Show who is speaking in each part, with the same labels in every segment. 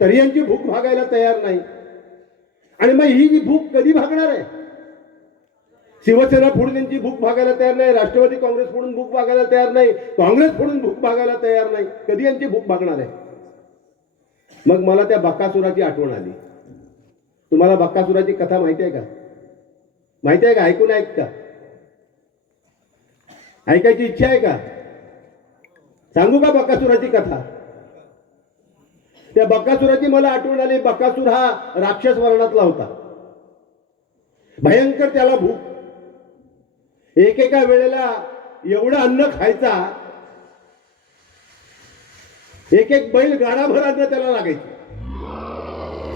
Speaker 1: तरी यांची भूक भागायला तयार नाही. आणि मग ही जी भूक कधी भागणार आहे? शिवसेना फोडून यांची भूक भागायला तयार नाही राष्ट्रवादी काँग्रेस फोडून भूक भागायला तयार नाही काँग्रेस फोडून भूक भागायला तयार नाही. कधी यांची भूक भागणार आहे? मग मला त्या बक्कासुराची आठवण आली. तुम्हाला बक्कासुराची कथा माहिती आहे का? माहिती आहे का? ऐकून ऐक का? ऐकायची इच्छा आहे का? सांगू का बक्कासुराची कथा? त्या बक्कासुराची मला आठवण आली. बक्कासूर हा राक्षस वर्णातला होता. भयंकर त्याला भूक. एकेका वेळेला एवढं अन्न खायचा एक एक बैल गाडाभर अन्न त्याला लागायचे.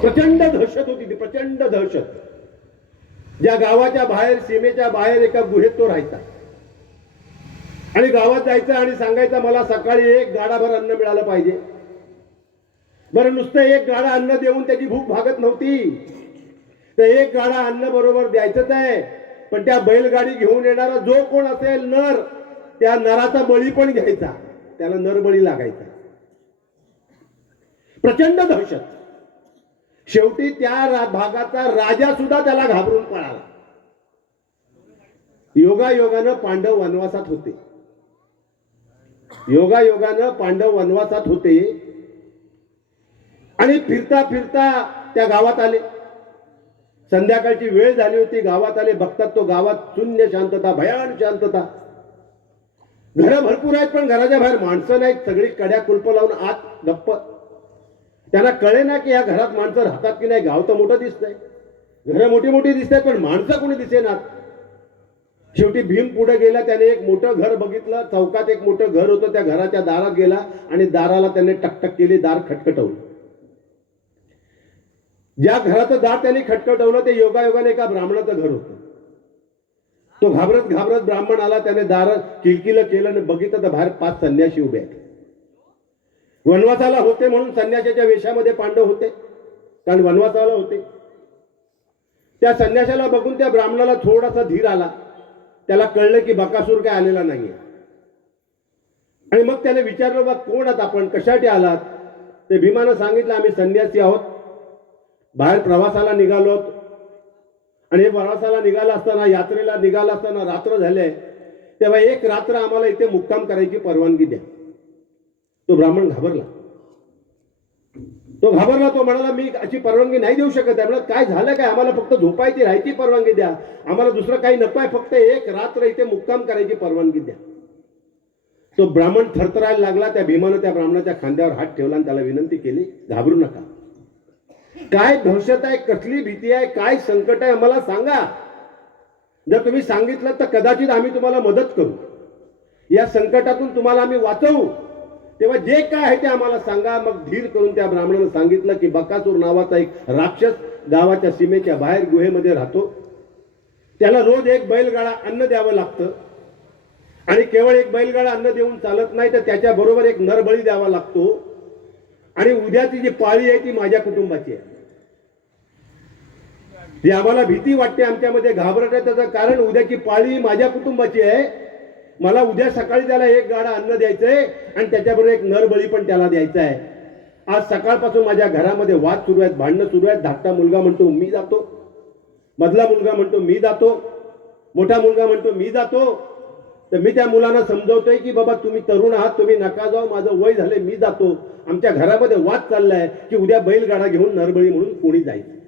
Speaker 1: प्रचंड दहशत होती ती प्रचंड दहशत. ज्या गावाच्या बाहेर सीमेच्या बाहेर एका गुहेत तो राहायचा. आणि गावात जायचं आणि सांगायचं मला सकाळी एक गाडाभर अन्न मिळालं पाहिजे. बरं नुसतं एक गाडा अन्न देऊन त्याची भूक भागत नव्हती. तर एक गाडा अन्न बरोबर द्यायचंच आहे. पण त्या बैलगाडी घेऊन येणारा जो कोण असेल नर त्या नराचा बळी पण घ्यायचा. त्याला नरबळी लागायचा. प्रचंड दहशत. शेवटी त्या भागाचा राजा सुद्धा त्याला घाबरून पळाला. योगायोगानं पांडव वनवासात होते. योगायोगानं पांडव वनवासात होते. आणि फिरता फिरता त्या गावात आले. संध्याकाळची वेळ झाली होती गावात आले. बघतात तो गावात शून्य शांतता भयान शांतता. घरं भरपूर आहेत पण घराच्या बाहेर माणसं नाहीत. सगळी कड्या कुलप लावून आत गप्प. त्यांना कळे ना की या घरात माणसं राहतात की नाही. गाव तर मोठं दिसतंय. घरं मोठी मोठी दिसत आहेत पण माणसं कोणी दिसेनात? शेवटी भीम पुढे गेला. त्याने एक मोठं घर बघितलं. चौकात एक मोठं घर होतं. त्या घराच्या दारात गेला आणि दाराला त्याने टकटक केली. दार खटखटवलं. ज्या घराचं दार त्याने खटखटवलं ते योगायोगाने एका ब्राह्मणाचं घर होतं. तो घाबरत घाबरत ब्राह्मण आला त्याने दार किलकिलं केलं आणि बघितलं तर बाहेर पाच संन्याशी उभे आहेत. वनवासाला होते म्हणून संन्याशाच्या वेशामध्ये पांडव होते कारण वनवासाला होते. त्या संन्याशाला बघून त्या ब्राह्मणाला थोडासा धीर आला. त्याला कळलं की बकासूर काय आलेला नाहीये. आणि मग त्याने विचारलं बा कोण आहात आपण? कशासाठी आलात? ते भीमानं सांगितलं आम्ही संन्यासी आहोत. बाहेर प्रवासाला निघालो. आणि हे प्रवासाला निघाला असताना यात्रेला निघाला असताना रात्र झाले. तेव्हा एक रात्र आम्हाला इथे मुक्काम करायची परवानगी द्या. तो ब्राह्मण घाबरला. तो घाबरला तो म्हणाला मी अशी परवानगी नाही देऊ शकत. आहे म्हणत काय झालं काय? आम्हाला फक्त झोपायची राहायची परवानगी द्या. आम्हाला दुसरं काही नको आहे. फक्त एक रात्र इथे मुक्काम करायची परवानगी द्या. तो ब्राह्मण थरथरायला लागला. त्या भीमानं त्या ब्राह्मणाच्या खांद्यावर हात ठेवला आणि त्याला विनंती केली घाबरू नका. काय दहशत आहे कसली भीती आहे काय संकट आहे मला सांगा. जर तुम्ही सांगितलं तर कदाचित आम्ही तुम्हाला मदत करू. या संकटातून तुम्हाला आम्ही वाचवू. तेव्हा जे काय आहे ते आम्हाला सांगा. मग धीर करून त्या ब्राह्मणानं सांगितलं की बकासूर नावाचा एक राक्षस गावाच्या सीमेच्या बाहेर गुहेमध्ये राहतो. त्याला रोज एक बैलगाडा अन्न द्यावं लागतं. आणि केवळ एक बैलगाडा अन्न देऊन चालत नाही तर त्याच्याबरोबर एक नरबळी द्यावा लागतो. आणि उद्याची जी पाळी आहे ती माझ्या कुटुंबाची आहे. जी आम्हाला भीती वाटते आमच्यामध्ये घाबरट आहे त्याचं कारण उद्याची पाळी माझ्या कुटुंबाची आहे. मला उद्या सकाळी त्याला एक गाडा अन्न द्यायचंय आणि त्याच्याबरोबर एक नरबळी पण त्याला द्यायचा आहे आज सकाळपासून माझ्या घरामध्ये वाद सुरू आहेत भांडणं सुरू आहेत. धाकटा मुलगा म्हणतो मी जातो. मधला मुलगा म्हणतो मी जातो. मोठा मुलगा म्हणतो मी जातो. तर मी त्या मुलांना समजवतोय की बाबा तुम्ही तरुण आहात तुम्ही नका जाऊ माझं वय झालंय मी जातो. आमच्या घरामध्ये वाद चाललाय की उद्या बैलगाडा घेऊन नरबळी म्हणून कोणी जायचं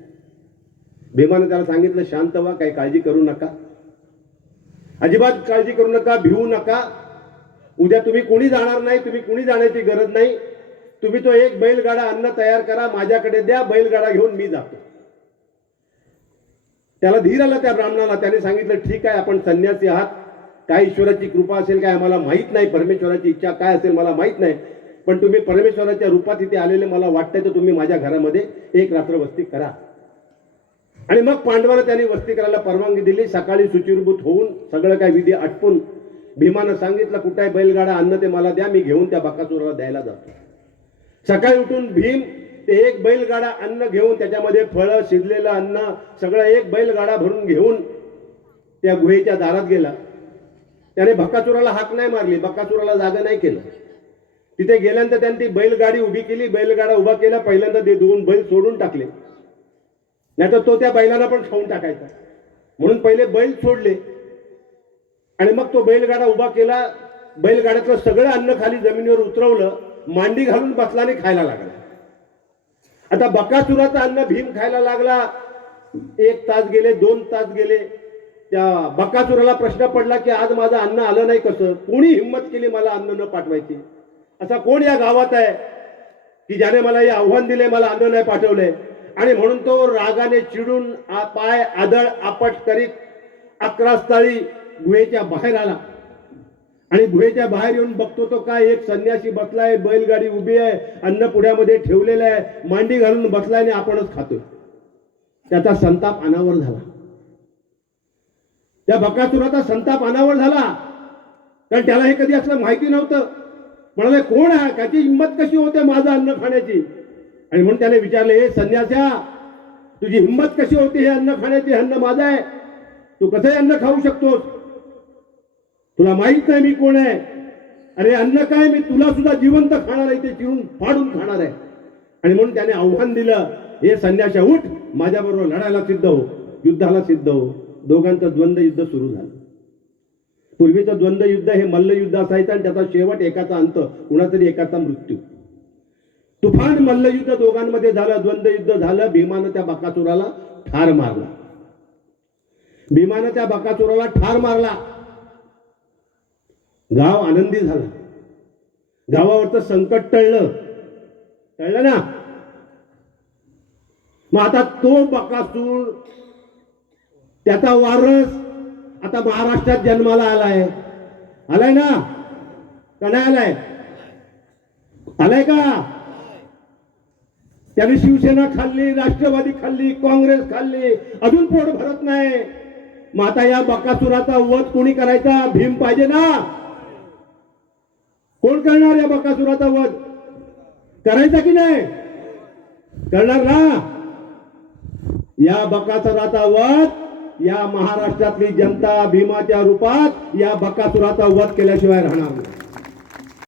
Speaker 1: भीमानं त्याला सांगितलं शांत व्हा काही काळजी करू नका. अजिबात काळजी करू नका भिवू नका. उद्या तुम्ही कोणी जाणार नाही तुम्ही कोणी जाण्याची गरज नाही. तुम्ही तो एक बैलगाडा अन्न तयार करा माझ्याकडे द्या बैलगाडा घेऊन मी जातो. त्याला धीर आला त्या ब्राह्मणाला त्याने सांगितलं ठीक आहे आपण संन्यासी आहात. काय ईश्वराची कृपा असेल काय मला माहीत नाही परमेश्वराची इच्छा काय असेल मला माहीत नाही. पण तुम्ही परमेश्वराच्या रूपात इथे आलेले मला वाटतंय तर तुम्ही माझ्या घरामध्ये एक रात्र वस्ती करा. आणि मग पांडवाला त्यांनी वस्ती करायला परवानगी दिली. सकाळी सुचिरभूत होऊन सगळं काय विधी आटपून भीमानं सांगितलं कुठे आहे बैलगाडा? अन्न ते मला द्या मी घेऊन त्या बकासुराला द्यायला जातो. सकाळी उठून भीम ते एक बैलगाडा अन्न घेऊन त्याच्यामध्ये फळं शिजलेलं अन्न सगळं एक बैलगाडा भरून घेऊन त्या गुहेच्या दारात गेला. त्याने बकाचुराला हाक नाही मारली बकाचुराला जागा नाही केलं. तिथे गेल्यानंतर त्यांनी ती बैलगाडी उभी केली बैलगाडा उभा केला पहिल्यांदा ते दोन बैल सोडून टाकले. नाहीतर तो त्या बैलाला पण खाऊन टाकायचा. म्हणून पहिले बैल सोडले. आणि मग तो बैलगाडा उभा केला बैलगाड्यातलं सगळं अन्न खाली जमिनीवर उतरवलं मांडी घालून बसला आणि खायला लागला. आता बकासुराचं अन्न भीम खायला लागला. एक तास गेले दोन तास गेले. त्या बकाचुराला प्रश्न पडला की आज माझं अन्न आलं नाही कसं? कोणी हिंमत केली मला अन्न न पाठवायची? असा कोण या गावात आहे की ज्याने मला हे आव्हान दिले मला अन्न नाही पाठवलंय आणि म्हणून तो रागाने चिडून पाय आदळ आपट करीत अकरा स्थळी गुहेच्या बाहेर आला. आणि गुहेच्या बाहेर येऊन बघतो तो काय एक संन्यासी बसलाय बैलगाडी उभी आहे अन्न पुढ्यामध्ये ठेवलेलं आहे मांडी घालून बसलाय आणि आपणच खातोय. त्याचा संताप अनावर झाला. त्या बकासुराचा संताप अनावर झाला. कारण त्याला हे कधी असलं माहिती नव्हतं. म्हणाले कोण आहे? त्याची हिंमत कशी होते माझं अन्न खाण्याची? आणि म्हणून त्याने विचारले हे संन्यास्या तुझी हिंमत कशी होती हे अन्न खाण्याची? अन्न माझं आहे. तू कसं अन्न खाऊ शकतोस. तुला माहीत नाही मी कोण आहे. अरे अन्न काय? मी तुला सुद्धा जिवंत खाणार आहे. ते चिरून फाडून खाणार आहे. आणि म्हणून त्याने आव्हान दिलं हे संन्याशा उठ. माझ्याबरोबर लढायला सिद्ध हो. युद्धाला सिद्ध हो. दोघांचं द्वंद्व युद्ध सुरू झालं. पूर्वीचं द्वंद्व युद्ध हे मल्लयुद्ध असायचं आणि त्याचा शेवट एकाचा अंत कुणातरी एकाचा मृत्यू. तुफान मल्लयुद्ध दोघांमध्ये झालं द्वंद्व युद्ध झालं भीमानं त्या बकासुराला ठार मारला. भीमानं त्या बकासुराला ठार मारला. गाव आनंदी झालं. गावावरचं संकट टळलं. टळलं ना? मग आता तो बकासूर त्याचा वारस आता महाराष्ट्रात जन्माला आलाय. आलाय ना? का नाही आलाय? आलाय का? त्याने शिवसेना खाल्ली राष्ट्रवादी खाल्ली काँग्रेस खाल्ली अजून पोट भरत नाही. मग आता या बकासुराचा वध कोणी करायचा? भीम पाहिजे ना? कोण करणार या बकासुराचा वध? करायचा की नाही? करणार ना? या बकासुराचा वध या महाराष्ट्रातली जनता भीमाच्या रूपात या बकासुराचा वध केल्याशिवाय राहणार नाही.